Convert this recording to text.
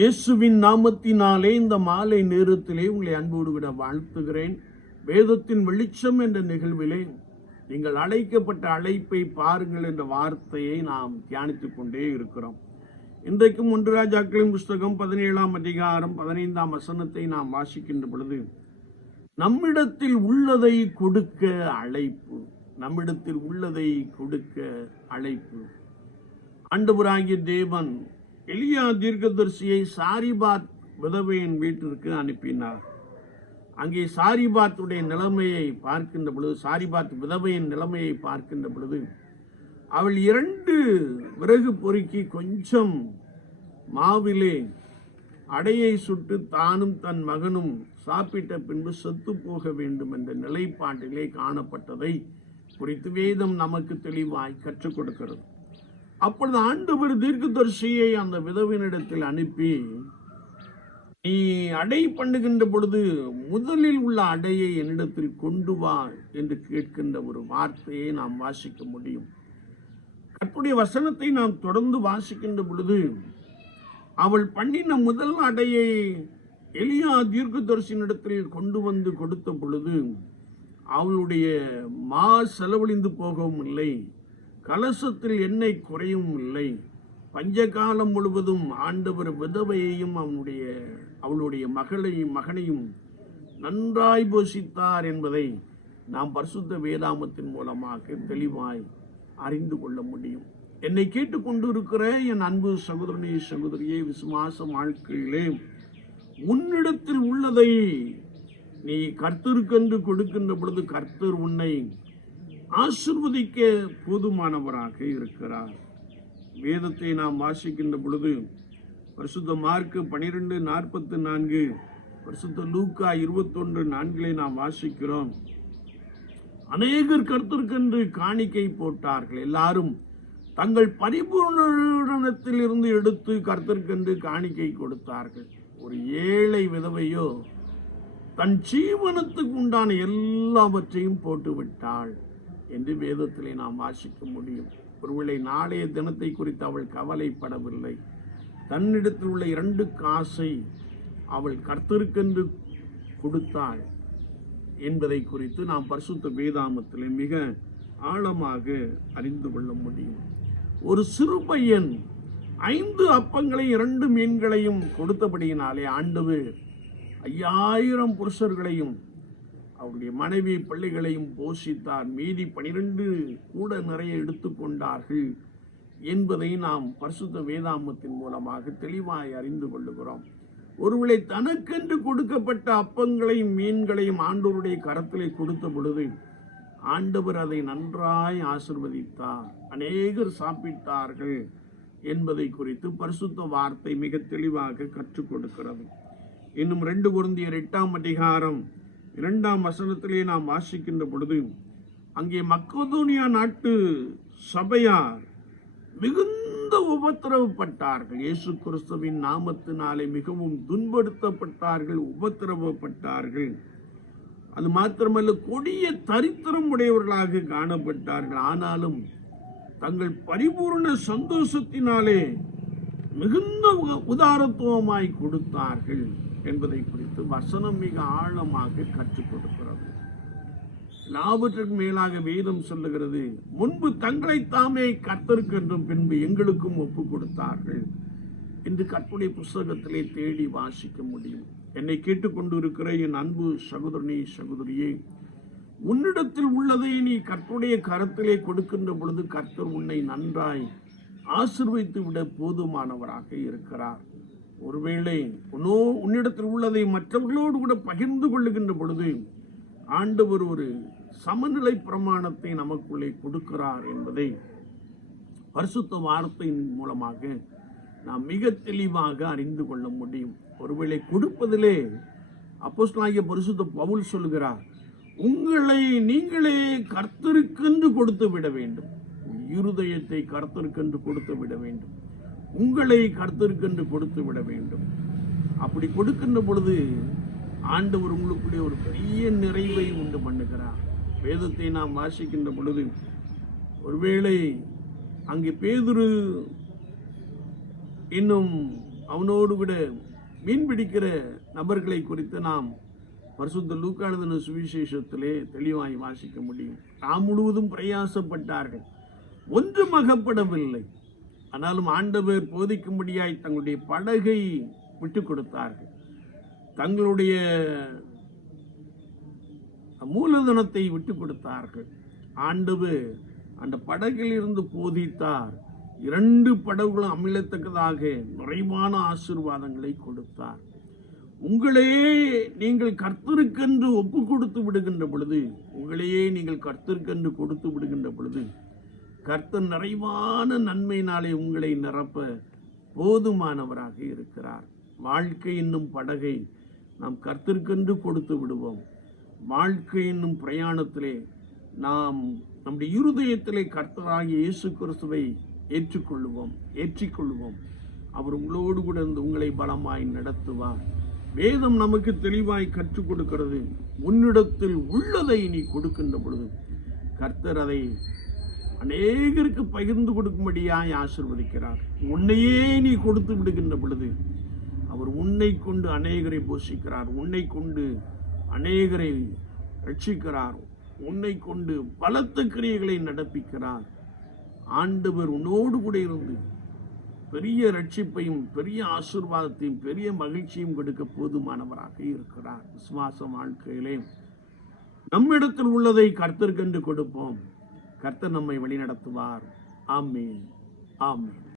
இயேசுவின் நாமத்தினாலே இந்த மாலை நேரத்திலே உங்களை அன்போடு விட வாழ்த்துகிறேன். வேதத்தின் வெளிச்சம் என்ற நிகழ்விலே நீங்கள் அழைக்கப்பட்ட அழைப்பை பாருங்கள் என்ற வார்த்தையை நாம் தியானித்துக் கொண்டே இருக்கிறோம். இன்றைக்கும் ஒன்று ராஜாக்களின் புஸ்தகம் பதினேழாம் அதிகாரம் பதினைந்தாம் வசனத்தை நாம் வாசிக்கின்ற பொழுது நம்மிடத்தில் உள்ளதை கொடுக்க அழைப்பு நம்மிடத்தில் உள்ளதை கொடுக்க அழைப்பு. ஆண்டவராகிய தேவன் எளியா தீர்க்கதரிசியை சாரிபாத் விதவையின் வீட்டிற்கு அனுப்பினார். அங்கே சாரிபாத்துடைய நிலைமையை பார்க்கின்ற பொழுது சாரிபாத் விதவையின் நிலைமையை பார்க்கின்ற பொழுது அவள் இரண்டு விறகு பொறுக்கி கொஞ்சம் மாவிலே அடையை சுட்டு தானும் தன் மகனும் சாப்பிட்ட பின்பு செத்து போக வேண்டும் என்ற நிலைப்பாட்டிலே காணப்பட்டதை குறித்து வேதம் நமக்கு தெளிவாய் கற்றுக் கொடுக்கிறது. அப்பொழுது ஆண்டவர் தீர்க்கதரிசியை அந்த விதவினிடத்தில் அனுப்பி நீ அடை பண்ணுகின்ற பொழுது முதலில் உள்ள அடையை என்னிடத்தில் கொண்டு வா என்று கேட்கின்ற ஒரு வார்த்தையை நாம் வாசிக்க முடியும். கற்புடைய வசனத்தை நாம் தொடர்ந்து வாசிக்கின்ற பொழுது அவள் பண்ணின முதல் அடையை எளியா தீர்க்கதரிசனிடத்தில் கொண்டு வந்து கொடுத்த பொழுது அவளுடைய மா செலவழிந்து போகவும் இல்லை. கலசத்தில் எண்ணெய் குறையும் இல்லை. பஞ்சகாலம் முழுவதும் ஆண்டவர் விதவையையும் அவனுடைய அவளுடைய மகளையும் மகனையும் நன்றாய் போஷித்தார் என்பதை நாம் பரிசுத்த வேதாமத்தின் மூலமாக தெளிவாய் அறிந்து கொள்ள முடியும். என்னை கேட்டுக்கொண்டு இருக்கிற என் அன்பு சகோதரனே சகோதரியே விசுவாச வாழ்க்கையிலே உன்னிடத்தில் உள்ளதை நீ கர்த்தருக்கென்று கொடுக்கின்ற பொழுது கர்த்தர் உன்னை ஆசிர்வதிக்க போதுமானவராக இருக்கிறார். வேதத்தை நாம் வாசிக்கின்ற பொழுது பரிசுத்த மார்க்கு பனிரெண்டு நாற்பத்தி நான்கு பரிசுத்த லூக்கா இருபத்தொன்று நான்கிலே நாம் வாசிக்கிறோம். அநேகர் கர்த்தருக்கென்று காணிக்கை போட்டார்கள். எல்லாரும் தங்கள் பரிபூர்ணத்தில் இருந்து எடுத்து கருத்திற்கென்று காணிக்கை கொடுத்தார்கள். ஒரு ஏழை விதவையோ தன் ஜீவனத்துக்கு உண்டான எல்லாவற்றையும் போட்டு விட்டாள் என்று வேதத்திலே நாம் வாசிக்க முடியும். ஒருவேளை நாளைய தினத்தை குறித்து அவள் கவலைப்படவில்லை. தன்னிடத்தில் உள்ள இரண்டு காசை அவள் கர்த்தருக்கென்று கொடுத்தாள் என்பதை குறித்து நாம் பரிசுத்த வேதாமத்திலே மிக ஆழமாக அறிந்து கொள்ள முடியும். ஒரு சிறு பையன் ஐந்து அப்பங்களையும் இரண்டு மீன்களையும் கொடுத்தபடியினாலே ஆண்டவர் ஐயாயிரம் புருஷர்களையும் அவருடைய மனைவி பிள்ளைகளையும் போஷித்தார். மீதி பனிரெண்டு கூட நிறைய எடுத்துக்கொண்டார்கள் என்பதை நாம் பரிசுத்த வேதாமத்தின் மூலமாக தெளிவாய் அறிந்து கொள்ளுகிறோம். ஒருவேளை தனக்கென்று கொடுக்கப்பட்ட அப்பங்களையும் மீன்களையும் ஆண்டவருடைய கரத்திலே கொடுத்த பொழுது ஆண்டவர் அதை நன்றாய் ஆசிர்வதித்தார். அநேகர் சாப்பிட்டார்கள் என்பதை குறித்து பரிசுத்த வார்த்தை மிக தெளிவாக கற்றுக் கொடுக்கிறது. இன்னும் ரெண்டு குருந்தியர் எட்டாம் அதிகாரம் இரண்டாம் வசனத்திலே நாம் வாசிக்கின்ற பொழுது அங்கே மக்கதோனியா நாட்டு சபையார் மிகுந்த உபத்திரவப்பட்டார்கள். இயேசு கிறிஸ்துவின் நாமத்தினாலே மிகவும் துன்படுத்தப்பட்டார்கள் உபத்திரவப்பட்டார்கள். அது மாத்திரமல்ல கொடிய தரித்திரம் உடையவர்களாக காணப்பட்டார்கள். ஆனாலும் தங்கள் பரிபூர்ண சந்தோஷத்தினாலே மிகுந்த உ- உதாரத்துவமாய் கொடுத்தார்கள் என்பதை குறித்து வசனம் மிக ஆழமாக கற்றுக் கொடுக்கிறது. எல்லாவற்றுக்கும் மேலாக வேதம் சொல்லுகிறது முன்பு தங்களை தாமே கத்தருக்கென்றும் பின்பு எங்களுக்கும் ஒப்பு கொடுத்தார்கள் என்று கற்புடைய புஸ்தகத்திலே தேடி வாசிக்க முடியும். என்னை கேட்டுக்கொண்டு இருக்கிற என் அன்பு சகோதரனே சகோதரியே உன்னிடத்தில் உள்ளதை நீ கற்புடைய கரத்திலே கொடுக்கின்ற பொழுது கர்த்தர் உன்னை நன்றாய் ஆசிர்வைத்து விட போதுமானவராக இருக்கிறார். ஒருவேளை உன்னோ உன்னிடத்தில் உள்ளதை மற்றவர்களோடு கூட பகிர்ந்து கொள்ளுகின்ற பொழுது ஆண்டவர் ஒரு சமநிலை பிரமாணத்தை நமக்குள்ளே கொடுக்கிறார் என்பதை பரிசுத்த வார்த்தையின் மூலமாக நாம் மிக தெளிவாக அறிந்து கொள்ள முடியும். ஒருவேளை கொடுப்பதிலே அப்போஸ்தலனாகிய பரிசுத்த பவுல் சொல்கிறார் உங்களை நீங்களே கர்த்தருக்கென்று கொடுத்து விட வேண்டும். இருதயத்தை கர்த்தருக்கென்று கொடுத்து விட வேண்டும். உங்களை கர்த்தருக்கென்று கொடுத்து விட வேண்டும். அப்படி கொடுக்கின்ற பொழுது ஆண்டவர் உங்களுக்குள்ளே ஒரு பெரிய நிறைவை உண்டு பண்ணுகிறார். வேதத்தை நாம் வாசிக்கின்ற பொழுது ஒருவேளை அங்கே பேதுரு இன்னும் அவனோடு கூட மீன் பிடிக்கிற நபர்களை குறித்து நாம் பரிசுத்த லூக்கா சுவிசேஷத்திலே தெளிவாய் வாசிக்க முடியும். நாம் முழுவதும் பிரயாசப்பட்டார்கள். ஒன்றும் அகப்படவில்லை. ஆனாலும் ஆண்டவர் போதிக்கும்படியாய் தங்களுடைய படகை விட்டு கொடுத்தார்கள். தங்களுடைய மூலதனத்தை விட்டு கொடுத்தார்கள். ஆண்டவர் அந்த படகில் இருந்து போதித்தார். இரண்டு படகுகளும் அமிழத்தக்கதாக நிறைவான ஆசீர்வாதங்களை கொடுத்தார். உங்களே நீங்கள் கர்த்தருக்கென்று ஒப்பு கொடுத்து விடுகின்ற பொழுது உங்களையே நீங்கள் கர்த்தருக்கென்று கொடுத்து விடுகின்ற பொழுது கர்த்தர் நிறைவான நன்மையினாலே உங்களை நிரப்ப போதுமானவராக இருக்கிறார். வாழ்க்கை என்னும் படகை நாம் கர்த்தருக்கென்று கொடுத்து விடுவோம். வாழ்க்கை என்னும் பிரயாணத்திலே நாம் நம்முடைய இருதயத்திலே கர்த்தராகிய இயேசு கிறிஸ்துவை ஏற்றுக்கொள்ளுவோம் ஏற்றிக்கொள்ளுவோம். அவர் உங்களோடு கூட இருந்து உங்களை பலமாய் நடத்துவார். வேதம் நமக்கு தெளிவாய் கற்றுக் கொடுக்கிறது. உன்னிடத்தில் உள்ளதை நீ கொடுக்கின்ற பொழுது கர்த்தர் அதை அநேகருக்கு பகிர்ந்து கொடுக்கும்படியாய் ஆசிர்வதிக்கிறார். உன்னையே நீ கொடுத்து விடுகின்ற பொழுது அவர் உன்னை கொண்டு அநேகரை போஷிக்கிறார். உன்னை கொண்டு அநேகரை ரட்சிக்கிறார். உன்னை கொண்டு பலத்த கிரியைகளை நடப்பிக்கிறார். ஆண்டவர் உன்னோடு கூட இருந்து பெரிய ரட்சிப்பையும் பெரிய ஆசீர்வாதத்தையும் பெரிய மகிழ்ச்சியும் கொடுக்க போதுமானவராக இருக்கிறார். விசுவாச வாழ்க்கையிலே நம்மிடத்தில் உள்ளதை கர்த்தர்கென்று கொடுப்போம். கர்த்தர் நம்மை வழிநடத்துவார். ஆமீன். ஆமீன்.